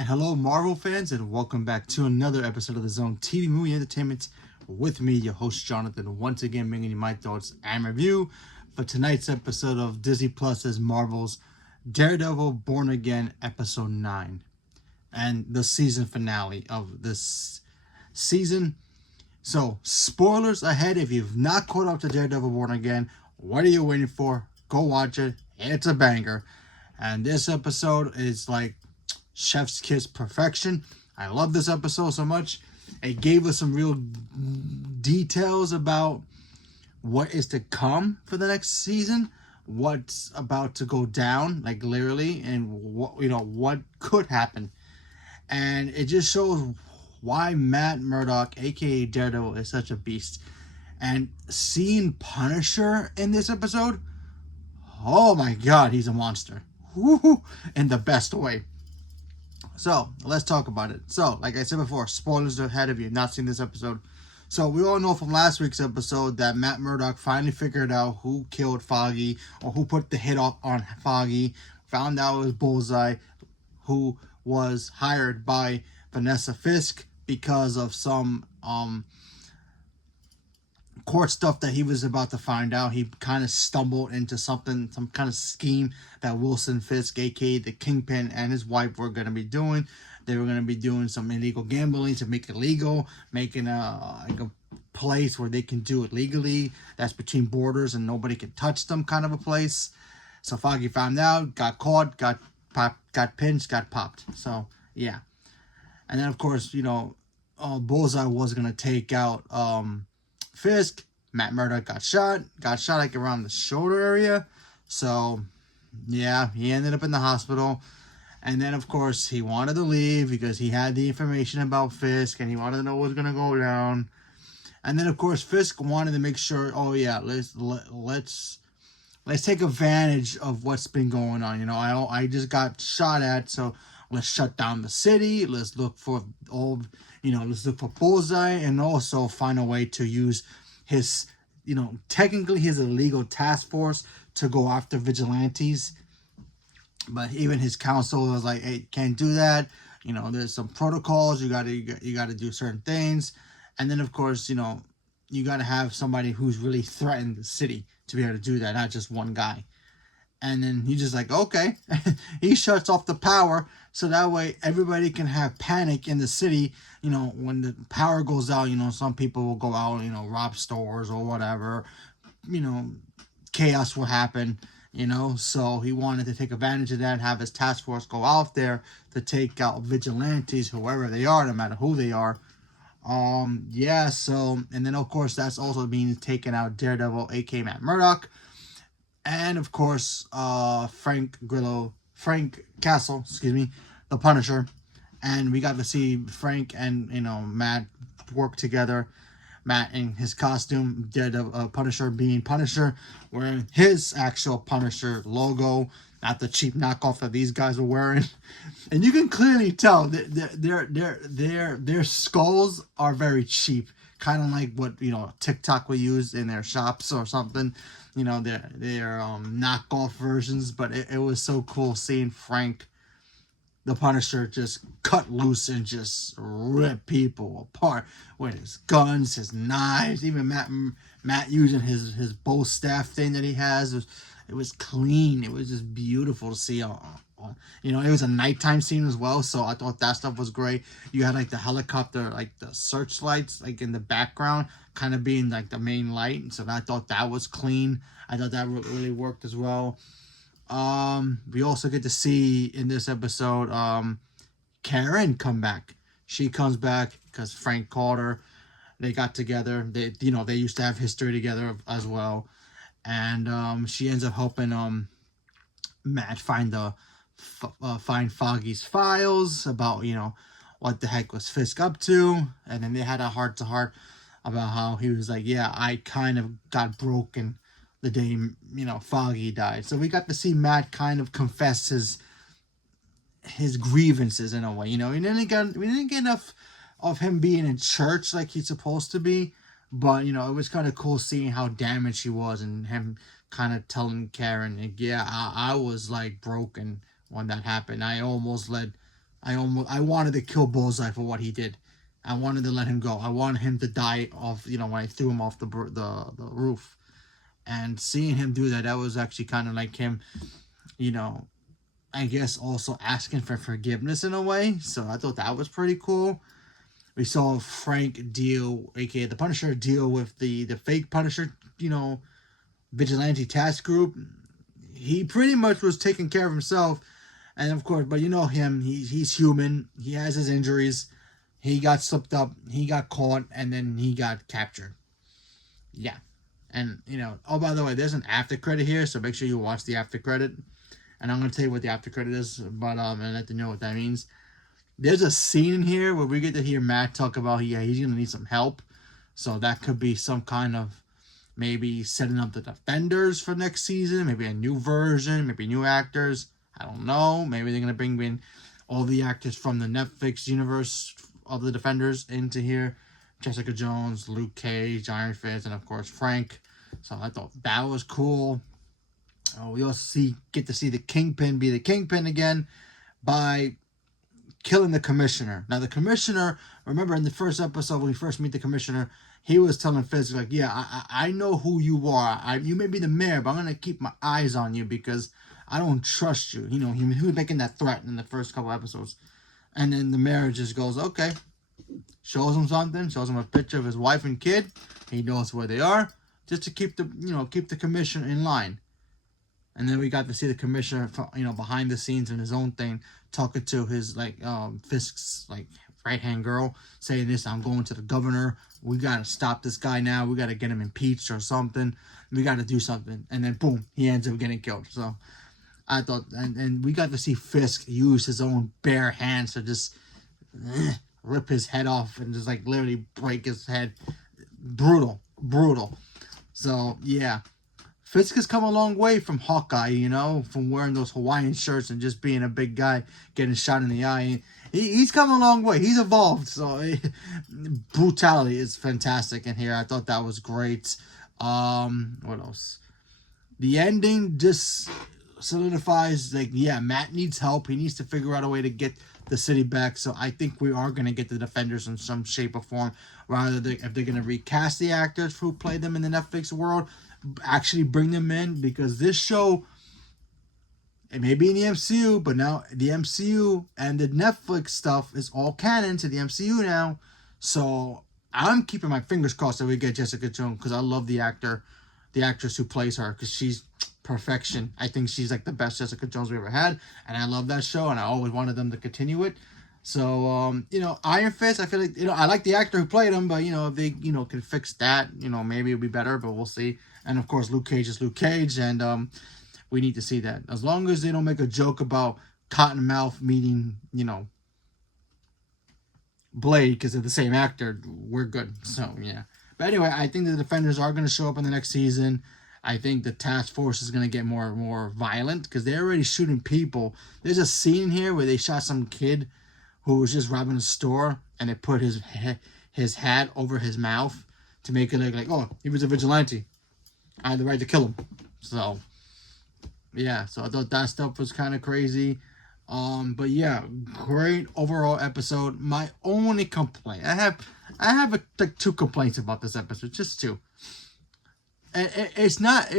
And hello, Marvel fans, and welcome back to another episode of the Zone TV Movie Entertainment with me, your host Jonathan, once again bringing you my thoughts and review for tonight's episode of Disney Plus's Marvel's Daredevil Born Again Episode 9 and the season finale of this season. So, spoilers ahead. If you've not caught up to Daredevil Born Again, what are you waiting for? Go watch it. It's a banger. And this episode is like chef's kiss perfection. I love this episode so much. It gave us some real details about what is to come for the next season, what's about to go down, like literally, and what could happen. And it just shows why Matt Murdock, aka Daredevil, is such a beast. And seeing Punisher in this episode, oh my god, he's a monster. Woo-hoo, in the best way. So, let's talk about it. So, like I said before, spoilers ahead of you, not seen this episode. So, we all know from last week's episode that Matt Murdock finally figured out who killed Foggy, or who put the hit off on Foggy. Found out it was Bullseye, who was hired by Vanessa Fisk because of some court stuff that he was about to find out. He kind of stumbled into some kind of scheme that Wilson Fisk, aka the Kingpin, and his wife were going to be doing. They were going to be doing some illegal gambling to make it legal, making a place where they can do it legally. That's between borders and nobody can touch them, kind of a place. So Foggy found out, got caught, got pinched, got popped. So yeah, and then of course Bullseye was going to take out Fisk. Matt Murdock got shot like around the shoulder area. So yeah, he ended up in the hospital. And then of course he wanted to leave because he had the information about Fisk and he wanted to know what was gonna go down. And then of course Fisk wanted to make sure, oh yeah, let's take advantage of what's been going on. I just got shot at, so let's shut down the city. Let's look for let's look for Bullseye, and also find a way to use his, technically his illegal task force to go after vigilantes. But even his counsel was like, hey, can't do that. There's some protocols. You gotta do certain things. And then of course, you gotta have somebody who's really threatened the city to be able to do that, not just one guy. And then he's just like, okay. He shuts off the power so that way everybody can have panic in the city. When the power goes out, some people will go out, rob stores or whatever. Chaos will happen, So he wanted to take advantage of that and have his task force go out there to take out vigilantes, whoever they are, no matter who they are. So, and then of course that's also means taking out Daredevil, aka Matt Murdock. And of course, Frank Castle, the Punisher. And we got to see Frank and, Matt work together. Matt in his costume, Punisher being Punisher, wearing his actual Punisher logo, not the cheap knockoff that these guys were wearing. And you can clearly tell that their skulls are very cheap. Kind of like what, TikTok will use in their shops or something. Their knockoff versions. But it was so cool seeing Frank, the Punisher, just cut loose and just rip people apart with his guns, his knives, even Matt using his bow staff thing that he has. It was clean. It was just beautiful to see. It was a nighttime scene as well, so I thought that stuff was great. You had like the helicopter, like the searchlights, like in the background, kind of being like the main light. So I thought that was clean. I thought that really worked as well. We also get to see in this episode Karen come back. She comes back because Frank called her. They got together. They used to have history together as well. And she ends up helping Matt find Foggy's files about what the heck was Fisk up to. And then they had a heart to heart about how he was like, yeah, I kind of got broken the day Foggy died. So we got to see Matt kind of confess his grievances in a way. We didn't get enough of him being in church like he's supposed to be, but it was kind of cool seeing how damaged he was and him kind of telling Karen, like, yeah, I was like broken when that happened. I almost let I wanted to kill Bullseye for what he did. I wanted to let him go. I wanted him to die off, when I threw him off the roof. And seeing him do that, that was actually kind of like him, you know, I guess also asking for forgiveness in a way. So I thought that was pretty cool. We saw Frank deal, aka the Punisher, deal with the fake Punisher, vigilante task group. He pretty much was taking care of himself. And of course, but you know him, he's human. He has his injuries. He got slipped up, he got caught, and then he got captured. Yeah. And, oh, by the way, there's an after credit here, so make sure you watch the after credit. And I'm going to tell you what the after credit is, but and let you know what that means. There's a scene in here where we get to hear Matt talk about, he's going to need some help. So that could be some kind of maybe setting up the Defenders for next season, maybe a new version, maybe new actors. I don't know. Maybe they're going to bring in all the actors from the Netflix universe of the Defenders into here. Jessica Jones, Luke Cage, Iron Fist, and of course Frank. So I thought that was cool. We also get to see the Kingpin be the Kingpin again by killing the Commissioner. Now the Commissioner, remember in the first episode when we first meet the Commissioner, he was telling Fisk like, yeah, I know who you are. You may be the mayor, but I'm going to keep my eyes on you because I don't trust you. He was making that threat in the first couple episodes. And then the mayor just goes, okay. Shows him something, shows him a picture of his wife and kid. He knows where they are, just to keep the Commissioner in line. And then we got to see the Commissioner, behind the scenes in his own thing, talking to his Fisk's right hand girl, saying this: "I'm going to the governor. We gotta stop this guy now. We gotta get him impeached or something. We gotta do something." And then boom, he ends up getting killed. So I thought, and we got to see Fisk use his own bare hands to just rip his head off and just literally break his head. Brutal. So yeah. Fisk has come a long way from Hawkeye, from wearing those Hawaiian shirts and just being a big guy getting shot in the eye. He's come a long way. He's evolved. So brutality is fantastic in here. I thought that was great. What else? The ending just solidifies Matt needs help. He needs to figure out a way to get the city back. So I think we are going to get the Defenders in some shape or form. Rather than if they're going to recast the actors who played them in the Netflix world, actually bring them in, because this show, it may be in the MCU, but now the MCU and the Netflix stuff is all canon to the MCU now. So I'm keeping my fingers crossed that we get Jessica Jones, because I love the actress who plays her, because she's perfection. I think she's the best Jessica Jones we ever had, and I love that show, and I always wanted them to continue it. So Iron Fist, I feel like I like the actor who played him, but if they can fix that, maybe it'll be better, but we'll see. And of course Luke Cage is Luke Cage, and we need to see that. As long as they don't make a joke about Cottonmouth meeting Blade because they're the same actor, we're good. So yeah. But anyway, I think the Defenders are going to show up in the next season. I think the task force is going to get more violent because they're already shooting people. There's a scene here where they shot some kid who was just robbing a store, and they put his hat over his mouth to make it look like, oh, he was a vigilante. I had the right to kill him. So, yeah. So I thought that stuff was kind of crazy. But yeah, great overall episode. My only complaint, I have two complaints about this episode, just two. It's not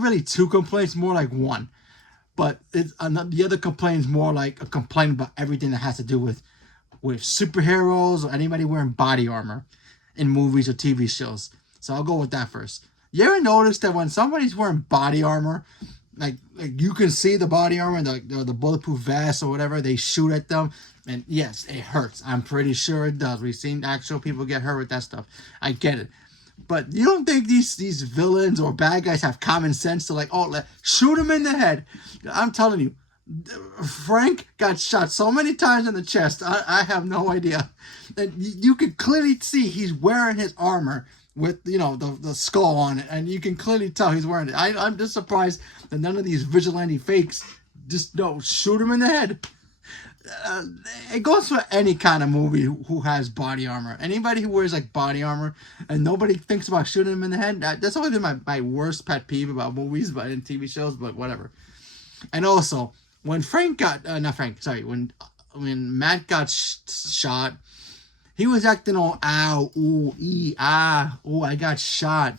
really two complaints, more like one. But the other complaint is more like a complaint about everything that has to do with superheroes or anybody wearing body armor in movies or TV shows. So I'll go with that first. You ever notice that when somebody's wearing body armor, like you can see the body armor, the bulletproof vest or whatever, they shoot at them, and yes, it hurts. I'm pretty sure it does. We've seen actual people get hurt with that stuff. I get it. But you don't think these villains or bad guys have common sense to shoot him in the head? I'm telling you, Frank got shot so many times in the chest. I have no idea. And you can clearly see he's wearing his armor with the skull on it, and you can clearly tell he's wearing it. I'm just surprised that none of these vigilante fakes just shoot him in the head. It goes for any kind of movie who has body armor. Anybody who wears body armor and nobody thinks about shooting him in the head, that's always been my worst pet peeve about movies, but in TV shows, but whatever. And also, when when when Matt got shot, he was acting all ow, ooh, ooh, I got shot.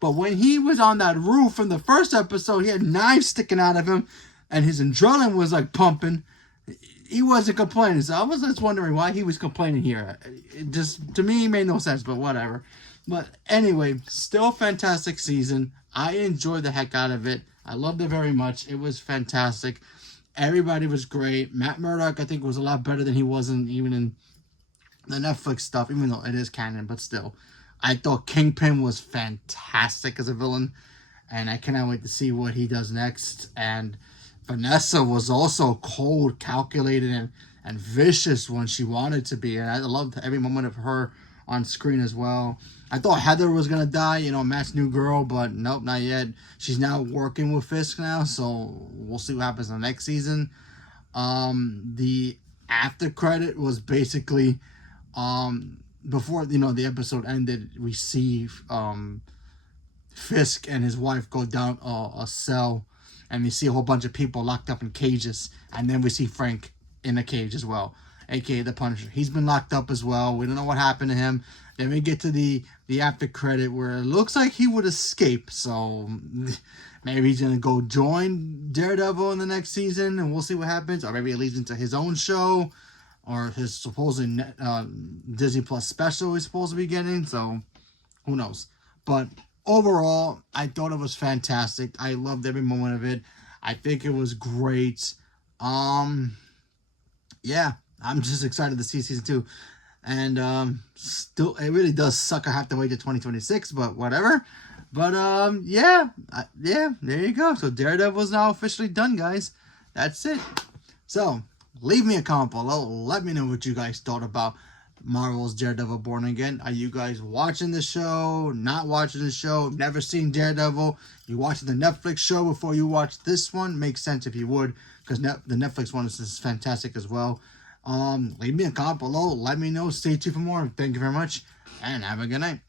But when he was on that roof from the first episode, he had knives sticking out of him, and his adrenaline was like pumping. He wasn't complaining, so I was just wondering why he was complaining here. It just, to me, made no sense, but whatever. But anyway, still fantastic season. I enjoyed the heck out of it. I loved it very much. It was fantastic. Everybody was great. Matt Murdock, I think, was a lot better than he was even in the Netflix stuff, even though it is canon, but still. I thought Kingpin was fantastic as a villain, and I cannot wait to see what he does next. And Vanessa was also cold, calculated, and vicious when she wanted to be, and I loved every moment of her on screen as well. I thought Heather was going to die, Matt's new girl, but nope, not yet. She's now working with Fisk now, so we'll see what happens in the next season. The after credit was basically, before, the episode ended, we see Fisk and his wife go down a cell, and we see a whole bunch of people locked up in cages, and then we see Frank in a cage as well, aka the Punisher. He's been locked up as well. We don't know what happened to him. Then we get to the after credit where it looks like he would escape, so maybe he's gonna go join Daredevil in the next season, and we'll see what happens. Or maybe it leads into his own show, or his supposed Disney Plus special he's supposed to be getting, so who knows. But overall, I thought it was fantastic. I loved every moment of it. I think it was great. Yeah, I'm just excited to see season 2. And still, it really does suck. I have to wait to 2026, but whatever. But yeah, there you go. So Daredevil's now officially done, guys. That's it. So leave me a comment below. Let me know what you guys thought about Marvel's Daredevil Born Again. Are you guys watching the show? Not watching the show? Never seen Daredevil? You watching the Netflix show before you watch this one? Makes sense if you would, because the Netflix one is fantastic as well. Leave me a comment below. Let me know. Stay tuned for more. Thank you very much, and have a good night.